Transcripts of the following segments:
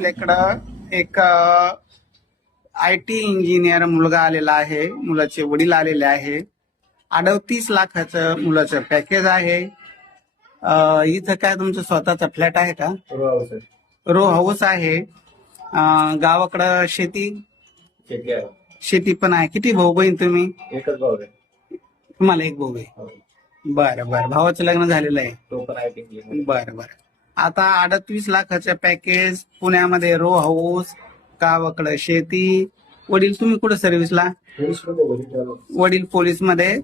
आपल्याकडं एक IT engineer मुलगा आलेला आहे. मुलाचे वडील आलेले आहे. 38 लाखाचं मुलाचं पॅकेज आहे. इथं काय तुमचं स्वतःचा फ्लॅट आहे का? रो हाऊस आहे. गावाकडं शेती पण आहे. किती भाऊ बहीण तुम्ही? एकच भाऊ आहे. तुम्हाला एक भाऊ आहे. बरं बरं. भावाचं लग्न झालेलं आहे. तो पण IT बरं बरं. आता 38 लाखाचं पॅकेज, पुण्यामध्ये रो हाऊस, गावाकडं शेती. वडील तुम्ही कुठं सर्व्हिसला? वडील पोलीस मध्ये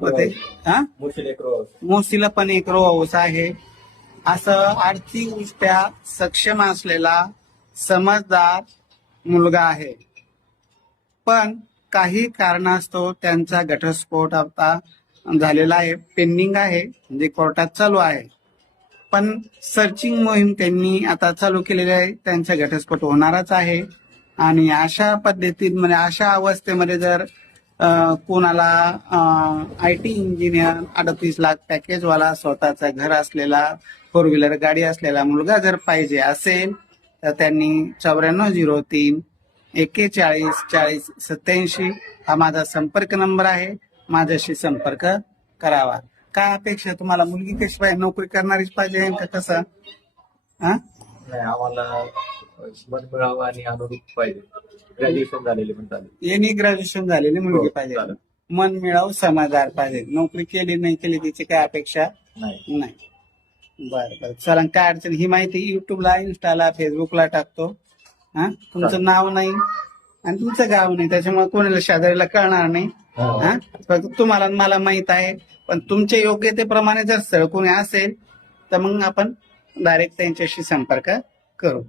होते. हा, मोसीला पण एक रो हाऊस आहे. असं आर्थिकदृष्ट्या सक्षम असलेला समजदार मुलगा आहे. पण काही कारणास्तव त्यांचा घटस्फोट आता झालेला आहे, पेंडिंग आहे, म्हणजे कोर्टात चालू आहे. पण सर्चिंग मोहीम त्यांनी आता चालू केलेली आहे. त्यांचा घटस्फोट होणारच आहे. आणि अशा पद्धतीत म्हणजे अशा अवस्थेमध्ये जर कोणाला IT इंजिनियर 38 लाख पॅकेजवाला स्वतःचा घर असलेला 4 व्हीलर गाडी असलेला मुलगा जर पाहिजे असेल तर त्यांनी 9403 41 40 87 हा माझा संपर्क नंबर आहे. माझ्याशी संपर्क करावा. काय अपेक्षा तुम्हाला? मुलगी कशी पाहिजे? नोकरी करणारीच पाहिजे का कसं? हा, नाही, आम्हाला मन मिळावं आणि अनुरूप पाहिजे. ग्रॅज्युएशन झालेले पण चालेल. यांनी ग्रॅज्युएशन झालेली मुलगी पाहिजे. चालेल. मन मिळाव, समजदार पाहिजे. नोकरी केली नाही केली तिची काय अपेक्षा नाही. नाही. बरं बरं. चला, काय अडचण? ही माहिती युट्यूबला, इन्स्टाला, फेसबुकला टाकतो. हा, तुमचं नाव नाही आणि तुमचं गाव नाही, त्याच्यामुळे कोणाला शेजारीला कळणार नाही. हा, फक्त तुम्हाला मला माहित आहे. पण तुमच्या योग्यतेप्रमाणे जर स्थळ कोणी असेल तर मग आपण डायरेक्ट त्यांच्याशी संपर्क करू.